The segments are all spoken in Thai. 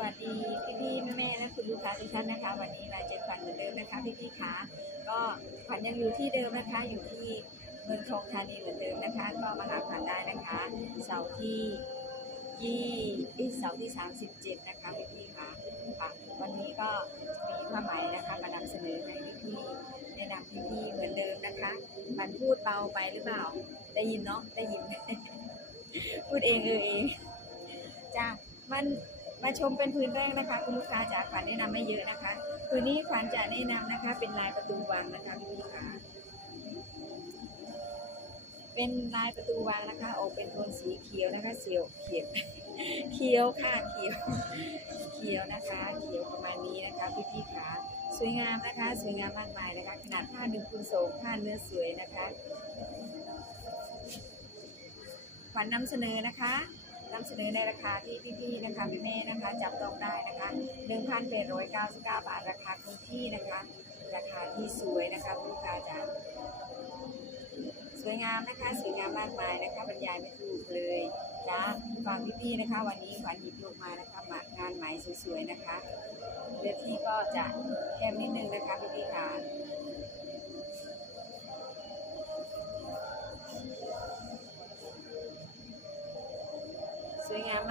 วัสดีพี่พี่ๆแม่และคุณลูกค้าทุกท่านนะคะ วันนี้เราเจอขวัญเหมือนเดิมนะคะพี่พี่ๆค่ะก็ขวัญยังอยู่ที่เดิมนะคะอยู่ที่เมืองทองธานีเหมือนเดิมนะคะ ก็มาหาขวัญได้นะคะเสาร์ที่ยี่เอ้ยเสาร์ที่ 37 นะคะพี่พี่ๆค่ะค่ะวันนี้ก็มีผ้าไหมนะคะมานำเสนอให้พี่พี่แนะนำพี่พี่เหมือนเดิมนะคะ มันพูดเบาไปหรือเปล่าได้ยินเนาะได้ยินพูดเองเออเองจ้ามัน มาชมเป็นพื้นแรกนะคะคุณลูกค้าจ๋าขวัญแนะนำไม่เยอะนะคะพื้นนี้ขวัญจะแนะนำนะคะ เป็นลายประตูวังนะคะพี่พี่ค่ะเป็นลายประตูวังนะคะออกเป็นโทนสีเขียวนะคะเสียวเขียวเขียวค่ะเขียวเขียวนะคะเขียวประมาณนี้นะคะพี่พี่ๆค่ะสวยงามนะคะ สวยงามมากมายนะคะ ขนาดผ้าหนึ่งคูณสองผ้าเนื้อสวยนะคะขวัญนำเสนอนะคะ นำเสนอในราคาที่พี่ๆนะคะพี่แม่นะคะจับต้องได้นะคะ1,899 บาทราคาคงที่นะคะ ราคาที่สวยนะคะลูกค้าจ๋าสวยงามนะคะสวยงามมากมายนะคะบรรยายไม่ถูกเลยจ้าฟังพี่ๆนะคะ วันนี้ขวัญหยิบยกมานะคะมางานไหมสวยๆนะคะเลือที่ก็จะแคบนิดนึงนะคะพี่ๆค่ะ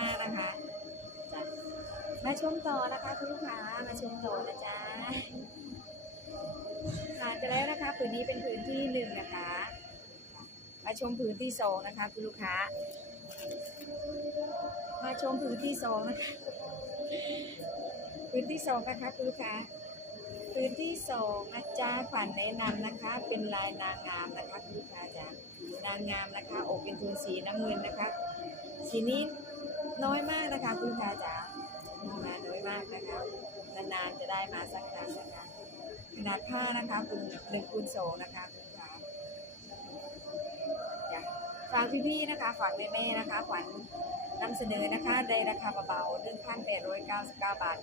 มากนะคะจ้ะมาชมต่อนะคะคุณลูกค้ามาชมต่อนะจ๊ะผ่านไปแล้วนะคะผืนนี้เป็นผืนที่หนึ่งนะคะ มาชมผืนที่สองนะคะคุณลูกค้า มาชมผืนที่สองนะคะผืนที่สองนะคะคุณลูกค้าผืนที่สองนะจ๊ะขวัญแนะนำนะคะ เป็นลายนางงามนะคะคุณลูกค้าจ๋านางงามนะคะอกเป็นโทนสีน้ำเงินนะคะสีนี้ น้อยมากนะคะคุณลูกค้าจ๋ามาน้อยมากนะคะ นานๆจะได้มาสักครั้งนะคะขนาดผ้านะคะคุณหนึ่งคูณสองนะคะคุณลูกค้าจ้ะฝากพี่ๆนะคะฝากแม่ๆนะคะขวัญนำเสนอนะคะในราคาเบาๆ1,899 บาท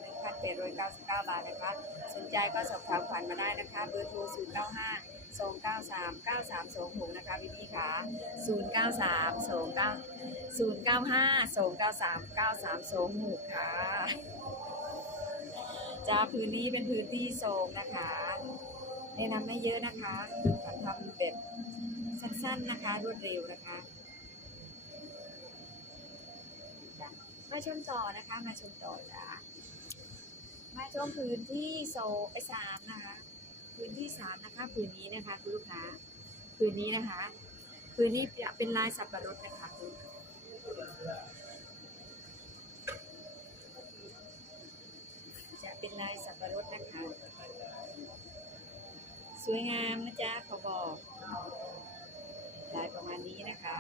1,899 บาทนะคะ สนใจก็สอบถามขวัญมาได้นะคะ เบอร์โทร095 293 9326 นะคะพี่พี่ๆค่ะ093 29 095 293 9326 ค่ะจ้าพื้นนี้เป็นพื้นที่โซงนะคะแนะนำไม่เยอะนะคะทำแบบสั้นๆนะคะ รวดเร็วนะคะจ้ะมาชมต่อนะคะมาชมต่อจ้ามาชมพื้นที่โซไปสามนะคะ พื้นที่สามนะคะพื้นนี้นะคะคุณลูกค้าพื้นนี้นะคะพื้นนี้จะเป็นลายสับปะรดนะคะคุณจะเป็นลายสับปะรดนะคะ สวยงามนะจ๊ะเขาบอกลายประมาณนี้นะคะ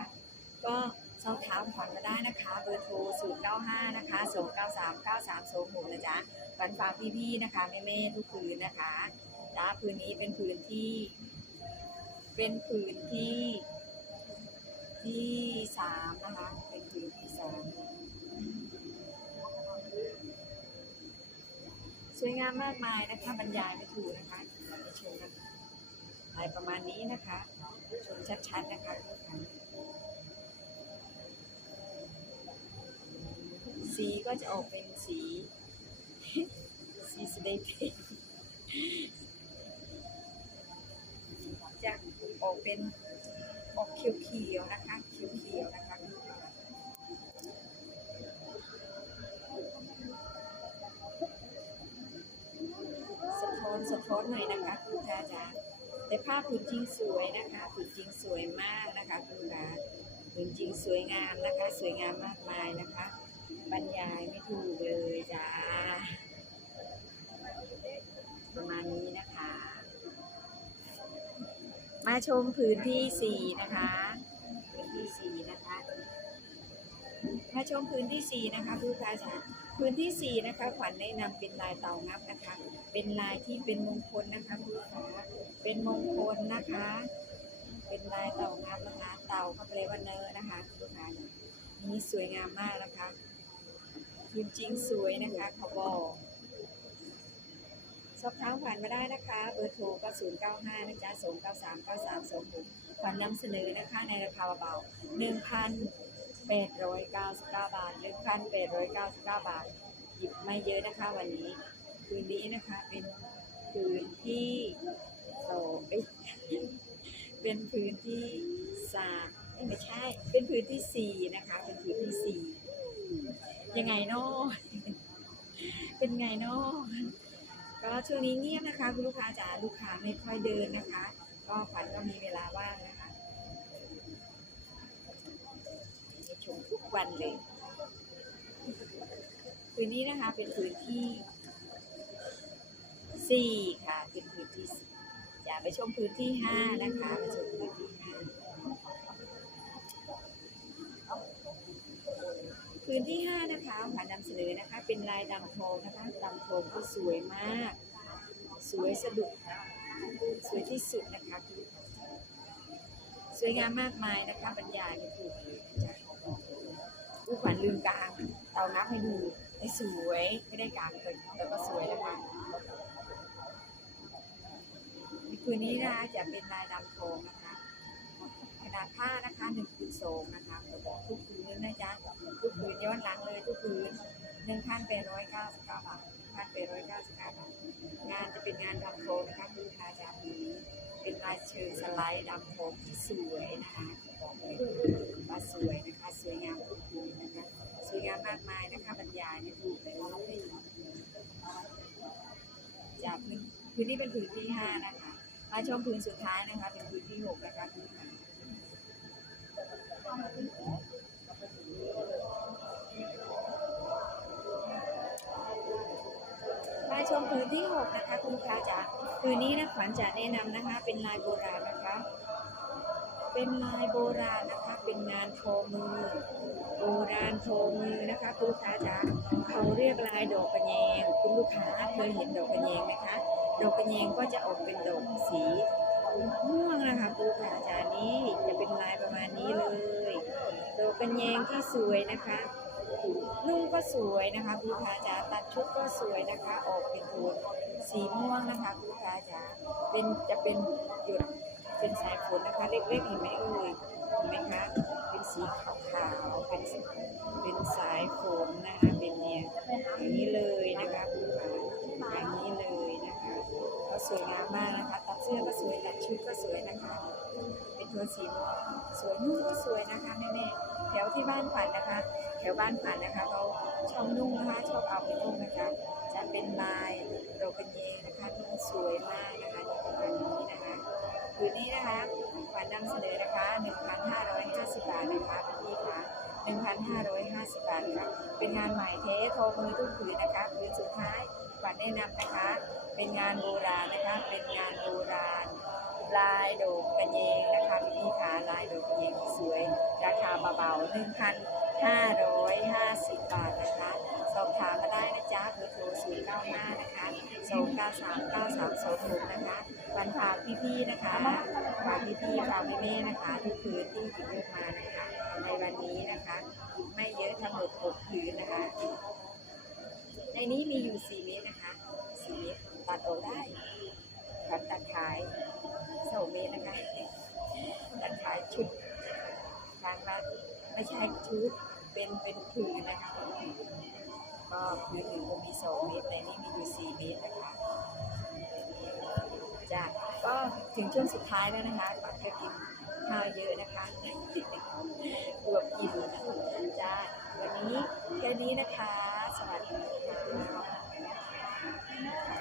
ก็สอบถามขวัญมาได้นะคะ เบอร์โทร 095 นะคะ 293 9326นะจ๊ะฝันฝากพี่ๆนะคะแม่ๆทุกคืนนะคะ้าพื้นนี้เป็นพื้นที่ เป็นพื้นที่ที่สามนะคะ เป็นพื้นที่สามสวยงามมากมายนะคะบรรยายไม่ถูกนะคะเราไปชมกันอะไรประมาณนี้นะคะชมชัดๆนะคะทุกท่านสีก็จะออกเป็นสี สีสเดย์ ออกเป็นออกเขียวๆนะคะเขียวๆนะคะสะท้อนสะท้อนหน่อยนะคะคุณค้าจ๋าแต่ภาพผืนจริงสวยนะคะผืนจริงสวยมากนะคะคุณค้าผืนจริงสวยงามนะคะ สวยงามมากมายนะคะ บรรยายไม่ถูกเลยจ้าประมาณนี้นะคะ มาชมพื้นที่สี่นะคะพื้นที่สี่นะคะ มาชมพื้นที่สี่นะคะผู้ค้าจ๋าพื้นที่สี่นะคะ ขวัญแนะนำเป็นลายเต่างับนะคะ เป็นลายที่เป็นมงคลนะคะผู้ค้าเป็นมงคลนะคะ เป็นลายเต่างับนะคะ เต่าเขาแปลว่าเนื้อนะคะผู้ค้านี่สวยงามมากนะคะพื้นจริงสวยนะคะเขาบอก สอบถามผ่านมาได้นะคะ เบอร์โทรก็095นะจ๊ะ293 9326ขวัญนำเสนอนะคะในราคาเบาๆ1,899 บาท1,899 บาท หยิบไม่เยอะนะคะวันนี้ คืนนี้นะคะเป็นคืนที่สองเป็นพื้นที่สามไม่ใช่ เป็นพื้นที่สี่นะคะ เป็นพื้นที่สี่ยังไงเนาะเป็นไงเนาะ ก็ช่วงนี้เงียบนะคะ คุณลูกค้าจ๋าลูกค้าไม่ค่อยเดินนะคะ ก็ขวัญก็มีเวลาว่างนะคะชมทุกวันเลยพื้นนี้นะคะเป็นพื้นที่สี่ค่ะเป็นพื้นที่สี่อย่าไปชมพื้นที่ห้านะคะไปชมพื้นที่ห้า พื้นที่ห้านะคะขวัญนำเสนอนะคะ เป็นลายดำโทงนะคะดำโทงก็สวยมาก สวยสะดุดสวยที่สุดนะคะสวยงามมากมายนะคะบรรยายไม่ถูกเลยจ้ะผู้ขวัญลืมกลางเตานับให้ดูให้สวยไม่ได้กลางเลยแต่ก็สวยนะคะคืนนี้นะคะจะเป็นลายดำโทงนะคะ นาดผ้านะคะหนึ่งคูณสองนะคะทุกพื้นนะจ๊ะทุกพื้นย้อนหลังเลยทุกพื้นหนึ่งพันแปดร้อยเก้าสิบเก้าบาทพันแปดร้อยเก้าสิบเก้าบาทงานจะเป็นงานดำโทงนะคะคุณลูกค้าจะมีเป็นลายเชิงสไลด์ดำโทงที่สวยนะคะบอกเลยว่าสวยนะคะสวยงามทุกพื้นนะคะสวยงามมากมายนะคะบรรยายไม่ถูกเลยจากพื้นพื้นที่เป็นพื้นที่ห้านะคะมาชมพื้นสุดท้ายนะคะ เป็นพื้นที่หกนะคะคุณลูกค้า มาชมพื้นที่หกนะคะ คุณลูกค้าจ๋าพื้นนี้นะขวัญจะแนะนำนะคะ เป็นลายโบราณนะคะ เป็นลายโบราณนะคะ เป็นงานทอมือ โบราณโทมือนะคะ คุณลูกค้าจ๋าเขาเรียกลายดอกกระแยง คุณลูกค้าเคยเห็นดอกกระแยงไหมคะดอกกระแยงก็จะออกเป็นดอกสีม่วงนะคะคุณลูกค้าจ๋านี้จะเป็นลายประมาณนี้เลย ดอกกระแยงที่สวยนะคะ นุ่งก็สวยนะคะคุณลูกค้าจ๋าตัดชุดก็สวยนะคะ ออกเป็นโทนสีม่วงนะคะคุณลูกค้าจ๋าเป็นจะเป็นหยดเป็นสายฝนนะคะ เล็กๆเห็นไหมเอ่ยเห็นไหมคะเป็นสีขาวๆเป็นสีเป็นสายฝนนะคะเป็นเนี่ยอย่างนี้เลยนะคะคุณลูกค้าอย่างนี้เลยนะคะก็สวยงามมากนะคะ ตัดเสื้อก็สวยตัดชุดก็สวยนะคะ เป็นโทนสีม่วงสวยนุ่งก็สวยนะคะ ที่บ้านฝันนะคะแถวบ้านฝันนะคะเขาชอบนุ่งนะคะชอบเอาไปนุ่งนะคะจะเป็นลายดอกกระเยงนะคะนุ่งสวยมากนะคะประมาณนี้นะคะคืนนี้นะคะฝันนำเสนอนะคะ1,550บาทนะคะพี่คะ1,550บาทค่ะเป็นงานใหม่เทสโทรมือทุกผืนนะคะผืนสุดท้ายฝันแนะนำนะคะ เป็นงานโบราณนะคะ เป็นงานโบราณ ลายดอกกระเยงนะคะพี่ขาลายดอกกระเยงสวย ราคาเบาๆ1,550บาทนะคะ สอบถามมาได้นะจ๊ะเบอร์โทร095นะคะ2939326นะคะวันฝากพี่ๆนะคะฝากพี่ๆฝากพี่ๆนะคะทุกพื้นที่หยิบยกมานะคะ ในวันนี้นะคะไม่เยอะทั้งหมด6พื้นนะคะ ในนี้มีอยู่4เมตรนะคะ4เมตรตัดออกได้ตัดตัดขาย นี้นะคะจะขายชุดทางรัฐไม่ใช่ชุดเป็นเป็นผืนนะคะก็ผืนหนึ่งมีสองเมตรแต่นี่มีอยู่สี่เมตรนะคะจ้ะก็ถึงช่วงสุดท้ายแล้วนะคะปากก็กินข้าวเยอะนะคะอวบกินจ้าวันนี้แค่นี้นะคะ สวัสดีค่ะ